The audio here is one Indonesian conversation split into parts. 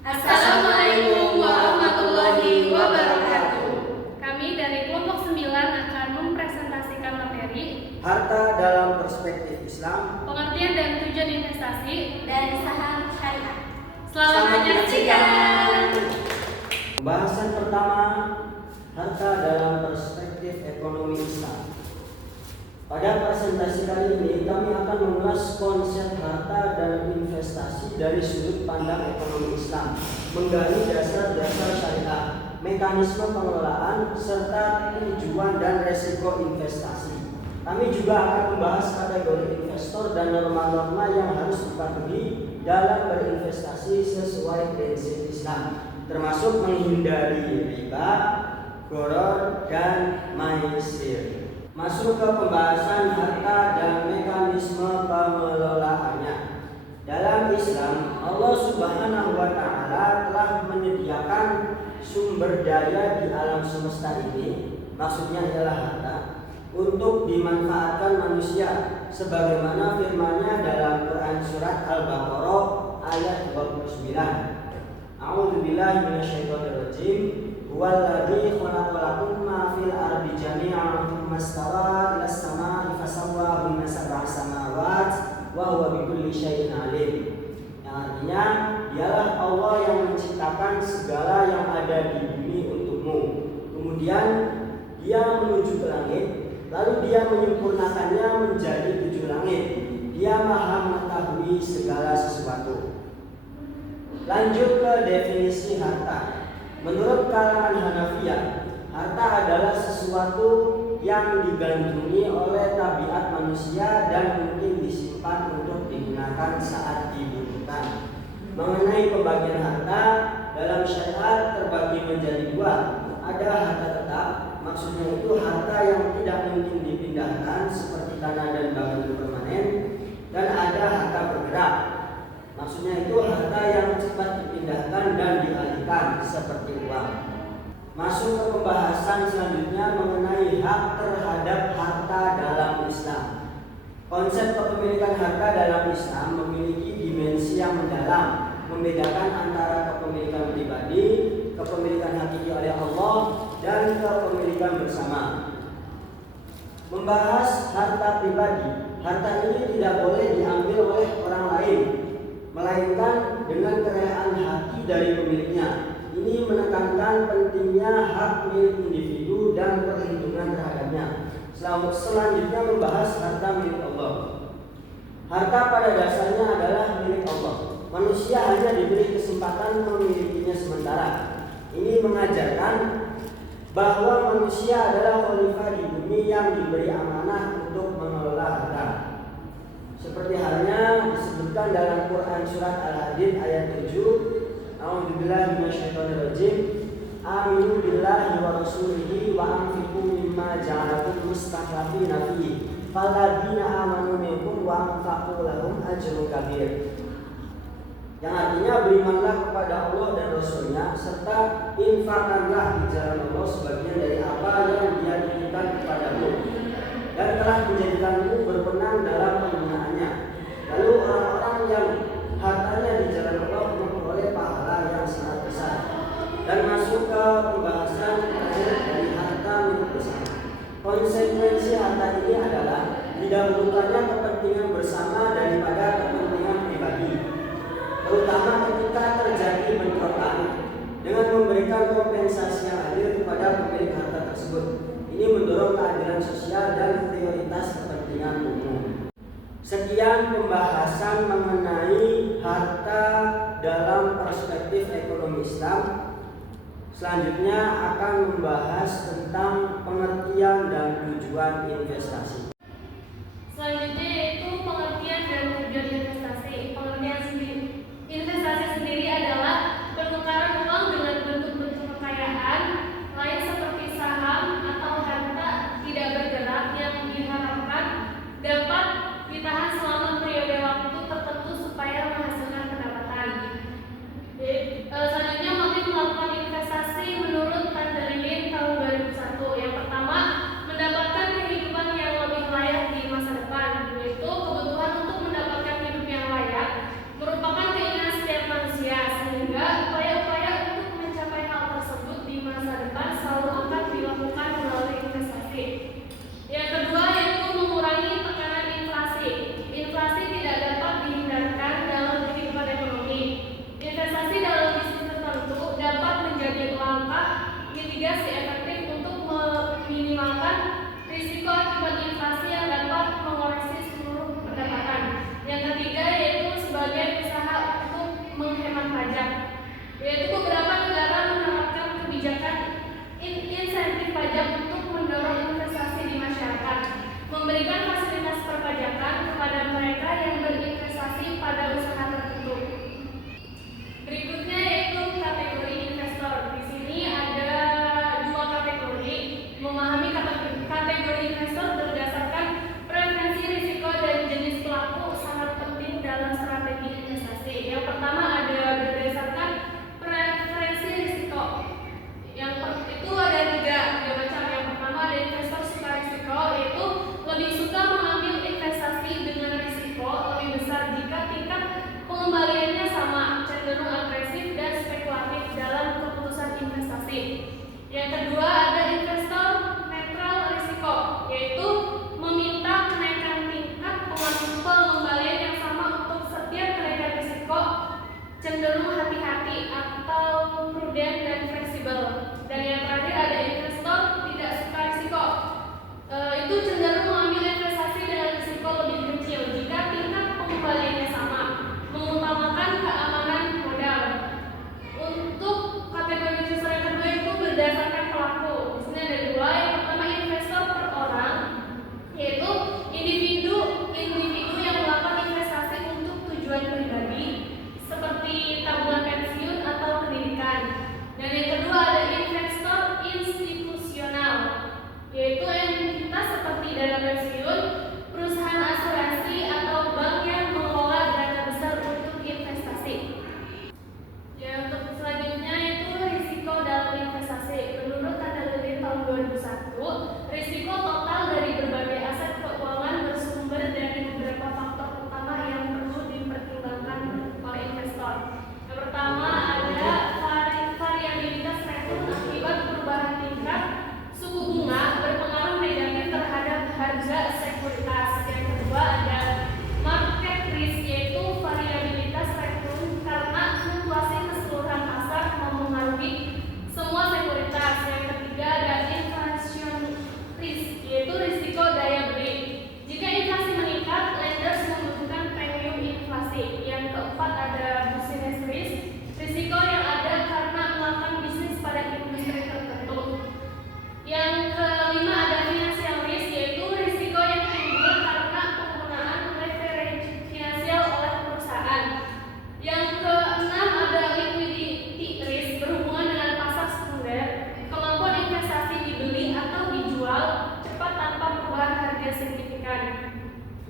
Assalamualaikum warahmatullahi wabarakatuh. Kami dari kelompok 9 akan mempresentasikan materi Harta dalam Perspektif Islam, pengertian dan tujuan investasi dan saham syariah. Selamat menyaksikan. Pembahasan pertama, harta dalam perspektif ekonomi Islam. Pada presentasi kali ini kami akan mengulas konsep harta dan investasi dari sudut pandang ekonomi Islam, menggali dasar-dasar syariah, mekanisme pengelolaan, serta tujuan dan resiko investasi. Kami juga akan membahas kategori investor dan norma-norma yang harus dipatuhi dalam berinvestasi sesuai prinsip Islam, termasuk menghindari riba, gharar, dan maisir. Masuk ke pembahasan harta dan mekanisme pengelolaannya. Dalam Islam, Allah Subhanahu wa Ta'ala telah menyediakan sumber daya di alam semesta ini, maksudnya adalah harta, untuk dimanfaatkan manusia, sebagaimana firman-Nya dalam Quran surat Al-Baqarah ayat 29. A'udzubillahi minasyaitonirrajim. Huwallazi khalaqalakum ma fil ardi jami'an tsumma istawa ilas samaa'i fasawwahunna sab'a samawat wa huwa bikulli syai'in 'alim. Yang artinya, dialah Allah yang menciptakan segala yang ada di bumi untukmu. Kemudian Dia menuju ke langit, lalu Dia menyempurnakannya menjadi 7 langit. Dia Maha mengetahui segala sesuatu. Lanjut ke definisi harta. Menurut kalangan Hanafiyah, harta adalah sesuatu yang digandrungi oleh tabiat manusia dan mungkin disimpan untuk digunakan saat dibutuhkan. Mengenai pembagian harta, dalam syariat terbagi menjadi 2. Ada harta tetap, maksudnya itu harta yang tidak mungkin dipindahkan seperti tanah dan bangunan permanen, dan ada harta bergerak. Maksudnya itu harta yang cepat dipindahkan dan dialihkan seperti uang. Masuk ke pembahasan selanjutnya mengenai hak terhadap harta dalam Islam. Konsep kepemilikan harta dalam Islam memiliki dimensi yang mendalam, membedakan antara kepemilikan pribadi, kepemilikan hakiki oleh Allah, dan kepemilikan bersama. Membahas harta pribadi, harta ini tidak boleh diambil oleh orang lain, melainkan dengan kerelaan hati dari pemiliknya. Ini menekankan pentingnya hak milik individu dan perlindungan terhadapnya. Selanjutnya membahas harta milik Allah. Harta pada dasarnya adalah milik Allah. Manusia hanya diberi kesempatan memilikinya sementara. Ini mengajarkan bahwa manusia adalah khalifah di bumi yang diberi amanah untuk mengelola harta. Seperti halnya disebutkan dalam Quran surat Al-Hadid ayat 7. A'udzubillahi minasyaitonirrajim. Aminu billahi wa rasulihi wa anfiqu mimma ja'alakum mustakhlifina fihi. Falladzina amanu minkum wa anfaqu lahum ajrun kabir. Yang artinya, berimanlah kepada Allah dan Rasul-Nya, serta infakkanlah di jalan Allah sebagian dari apa yang Dia titipkan kepadamu, dan telah menjadikanmu berwenang dalam penggunaannya. Lalu orang-orang yang hartanya di jalan Allah memperoleh pahala yang sangat besar. Dan masuk ke pembahasan terakhir dari harta milik bersama. Konsekuensi harta ini adalah didahulukannya kepentingan bersama daripada kepentingan pribadi, terutama ketika terjadi bentrokan, dengan memberikan kompensasi yang adil kepada pemilik harta tersebut. Ini mendorong keadilan sosial dan prioritas kepentingan umum. Sekian pembahasan mengenai harta dalam perspektif ekonomi Islam. Selanjutnya akan membahas tentang pengertian dan tujuan investasi. Selanjutnya yaitu pengertian dan tujuan investasi. Pengertian sendiri. Investasi sendiri adalah penukaran uang dengan bentuk-bentuk kekayaan lain seperti saham atau harta tidak bergerak yang diharapkan dapat ditahan selama periode waktu tertentu supaya menghasilkan pendapatan. Selanjutnya motif melakukan investasi menurut Tandarilin tahun 2001. Yang pertama, mendapatkan kehidupan yang lebih layak di masa depan, yaitu kebutuhan untuk mendapatkan hidup yang cenderung hati-hati atau prudent dan fleksibel. Dan yang terakhir ada investor tidak suka risiko. Itu cenderung mengambil investasi dengan risiko lebih kecil jika tingkat pengembaliannya sama, mengutamakan keamanan modal. Untuk kategori investor yang kedua itu berdasarkan pelaku. Di sini ada dua. Yang pertama investor per orang, yaitu individu yang melakukan investasi untuk tujuan pribadi seperti tabungan pensiun atau pendidikan. Dan yang kedua ada investor institusional, yaitu entitas seperti dana pensiun, perusahaan asuransi atau bank yang mengelola dana besar untuk investasi. Ya, untuk selanjutnya itu risiko dalam investasi. Menurut data dari tahun 2001, risiko total dari berbagai aset keuangan bersumber dari beberapa faktor utama yang perlu dipertimbangkan oleh investor. Yang pertama ada variabilitas return akibat perubahan tingkat suku bunga berpengaruh negatif terhadap harga sekuritas. Yang kedua ada market risk, yaitu variabilitas return karena fluktuasi keseluruhan pasar mempengaruhi semua sekuritas. Yang ketiga ada inflation risk, yaitu risiko daya beli. Jika inflasi meningkat, lenders membutuhkan premium inflasi. Yang keempat ada business risk, risiko yang ada karena melakukan bisnis pada industri tertentu. Yang kelima ada financial risk, yaitu risiko yang timbul karena penggunaan leverage finansial oleh perusahaan. Yang keenam ada liquidity risk, berhubungan dengan pasar sekunder, kemampuan investasi dibeli atau dijual cepat tanpa perubahan harga signifikan.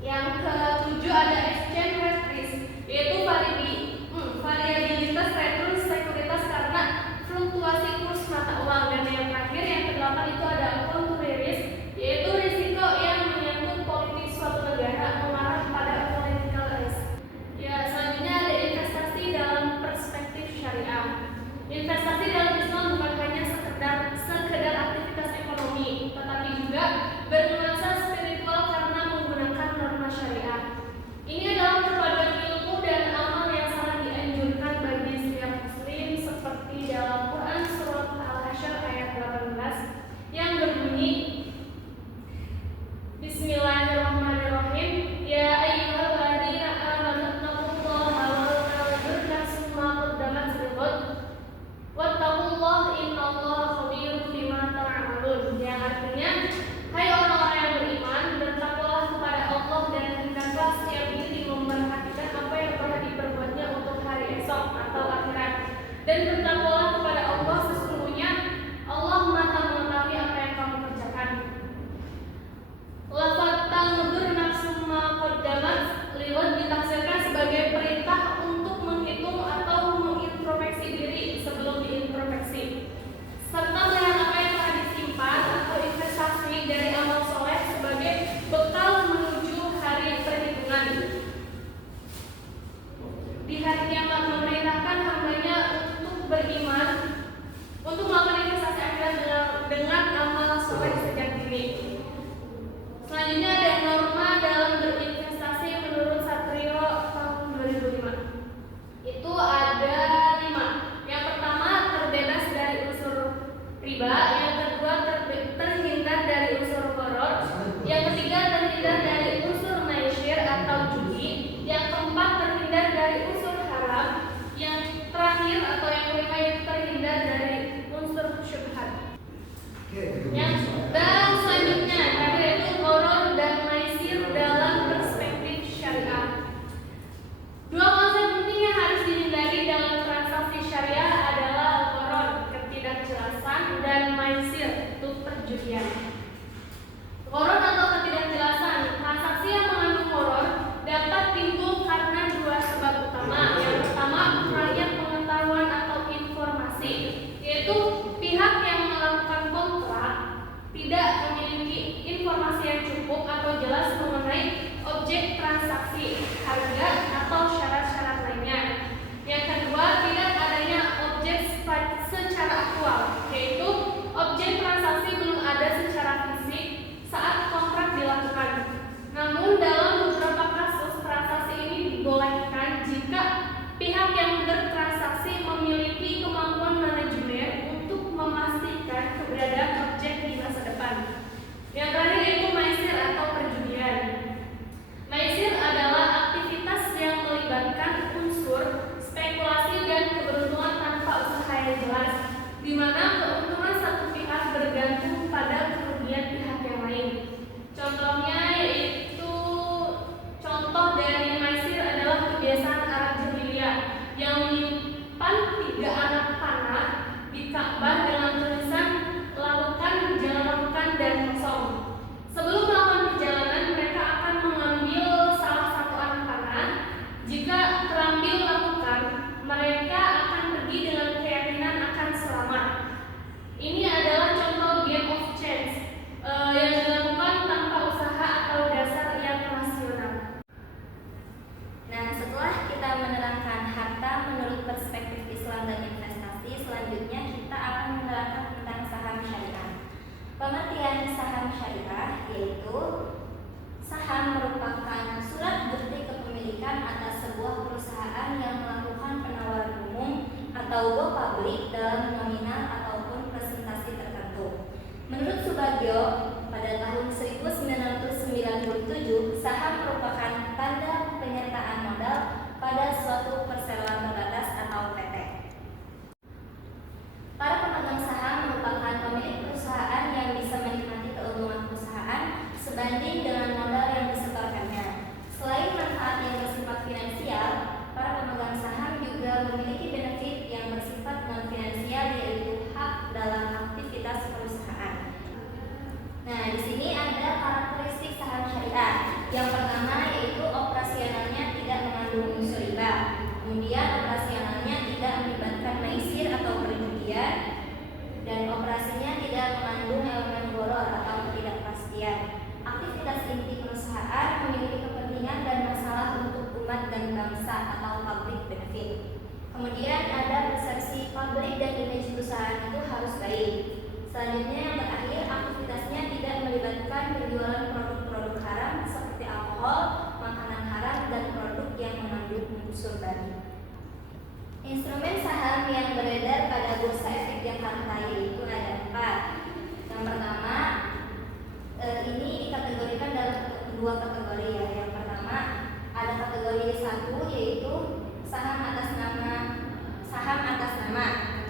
Yang ketujuh ada exchange rate risk, yaitu variabilitas return sekuritas karena fluktuasi kurs mata uang. Dan yang terakhir yang kedelapan itu ada country risk, yaitu risiko yang menyangkut politik suatu negara mengarah pada political risk. Ya, selanjutnya ada investasi dalam perspektif syariah. Investasi dalam Islam bukan hanya sekedar aktivitas ekonomi, tetapi juga bernuansa spiritual karena menggunakan norma syariah. Ini adalah perpaduan ilmu dan amal yang sangat dianjurkan bagi setiap muslim, seperti dalam Quran surat Al-Hasyr ayat 18 yang berbunyi, Bismillahirrahmanirrahim, Ya ayyuhalladzina amanu taqullaha wal tanzur nafsum ma qaddamat lighad wattaqullaha innallaha khabirum bima ta'malun. Yang artinya, hai orang-orang yang beriman, bertakwalah kepada Allah dan hendaklah setiap diri memperhatikan apa yang telah diperbuatnya untuk hari esok atau akhirat. Dan bertakwalah kepada Allah, sesungguhnya Allah Maha mengetahui apa yang kamu kerjakan. Lafaz tanzur nafsum ma qaddamat lighad ditafsirkan sebagai perintah untuk menghitung atau mengintrospeksi diri sebelum diintrospeksi, serta melihat apa yang telah disimpan atau investasi dari amal soleh sebagai bekal menuju hari perhitungan. Di hari kiamat memerintahkan hambanya untuk beriman, untuk melakukan investasi akhirat dengan amal soleh sejak dini. Selanjutnya ada norma dalam berinvestasi menurut Satrio tahun 2005. Itu ada 5. Yang pertama, terbebas dari unsur riba. Yang kedua, terhindar dari unsur gharar. Yang ketiga, terhindar dari unsur maisir atau judi. Yang keempat, terhindar dari unsur haram. Yang terakhir atau yang kelima, itu terhindar dari unsur syubhat. Dan selanjutnya terakhir itu gharar dan maisir dalam perspektif syariah. Dua konsep penting yang harus dihindari dalam transaksi syariah adalah gharar, ketidakjelasan, dan maisir saham syariah, yaitu saham merupakan surat bukti kepemilikan atas sebuah perusahaan yang melakukan penawaran umum atau go public dalam nominal ataupun presentasi tertentu. Menurut Subagio, pada tahun 1997, saham merupakan tanda penyertaan modal pada suatu perseroan terbatas atau PT. Para pemegang saham merupakan pemilik perusahaan yang bisa menikmati keuntungan perusahaan sebanding dengan modal yang disetorkannya. Selain manfaat yang bersifat finansial, para pemegang saham juga memiliki benefit yang bersifat non-finansial, yaitu hak dalam aktivitas perusahaan. Nah, di sini ada karakteristik saham syariah. Yang pertama yaitu operasionalnya tidak mengandung unsur riba. Kemudian operasionalnya tidak melibatkan maisir atau perjudian, dan operasinya tidak mengandung elemen horor atau ketidakpastian. Aktivitas inti perusahaan memiliki kepentingan dan masalah untuk umat dan bangsa atau public benefit. Kemudian ada persepsi publik dan image perusahaan itu harus baik. Selanjutnya yang terakhir, aktivitasnya tidak melibatkan penjualan produk-produk haram seperti alkohol, makanan haram, dan produk yang mengandung unsur babi. Instrumen saham yang beredar pada Bursa Efek Jakarta yaitu ada 4. Yang pertama, ini dikategorikan dalam 2 kategori ya. Yang pertama ada kategori 1 yaitu saham atas nama.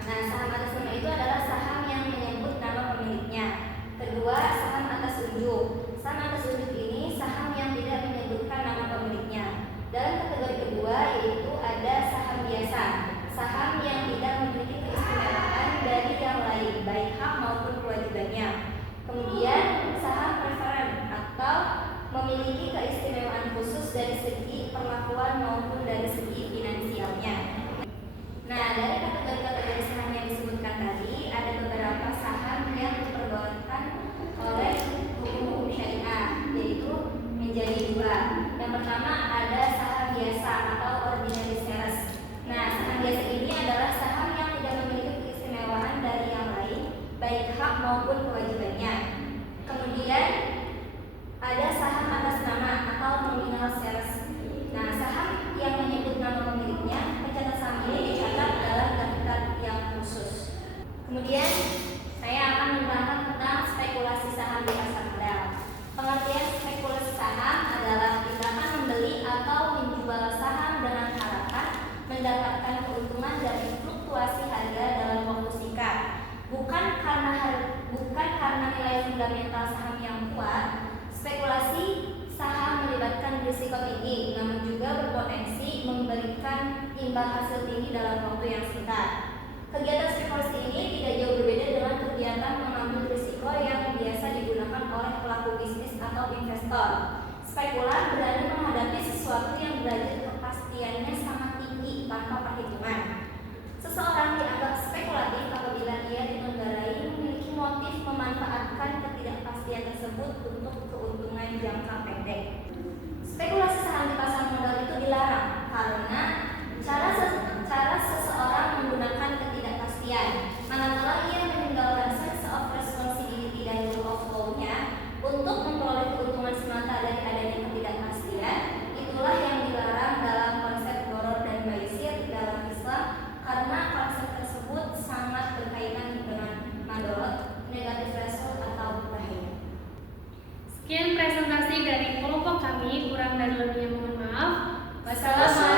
Nah, saham atas nama itu adalah saham yang menyebut nama pemiliknya. Kedua, saham atas unjuk. Saham atas unjuk ini saham yang tidak menyebutkan nama pemiliknya. Dalam kategori kedua yaitu ada saham biasa, saham yang tidak memiliki keistimewaan dari yang lain, baik hak maupun kewajibannya. Kemudian saham preferen atau memiliki keistimewaan khusus dari segi perlakuan maupun dari segi finansialnya. Nah, dari kategori-kategori saham yang disebutkan tadi, ada beberapa saham yang diperbolehkan oleh hukum syariah, yaitu menjadi 2. Yang pertama ada saham biasa atau ordinary shares. Nah, saham biasa ini adalah saham yang tidak memiliki keistimewaan dari yang lain, baik hak maupun kewajibannya. Kemudian ada saham atas nama atau nominal shares. Nah, saham yang menyebut nama pemiliknya, pencetak saham ini dicatat dalam daftar yang khusus. Kemudian saya akan menerangkan tentang spekulasi saham di pasar modal. Pengertian spekulasi saham adalah tindakan membeli atau menjual saham dengan harapan mendapatkan keuntungan dari fluktuasi harga dalam waktu singkat. Bukan karena nilai fundamental saham yang kuat. Spekulasi saham melibatkan risiko tinggi, namun juga berpotensi memberikan imbal hasil tinggi dalam waktu yang singkat. Kegiatan spekulasi ini tidak jauh berbeda dengan kegiatan mengambil risiko yang biasa digunakan oleh pelaku bisnis atau investor. Spekulan berani menghadapi sesuatu yang derajat kepastiannya sangat tinggi tanpa perhitungan. Seseorang dianggap spekulatif apabila ia ditenggarai memiliki motif memanfaatkan ketidakpastian tersebut untuk keuntungan jangka pendek. Spekulasi saham di pasar modal itu dilarang karena cara seseorang menggunakan ketidakpastian, manakala ia meninggalkan sense of responsibility dan rule of law-nya untuk memperoleh keuntungan semata dari adanya ketidakpastian. Itulah yang dilarang dalam konsep gharar dan maisir dalam Islam, karena konsep tersebut sangat berkaitan dengan madorot, negatif result atau bahaya. Sekian presentasi dari kelompok kami, kurang dan lebihnya mohon maaf. Wassalamualaikum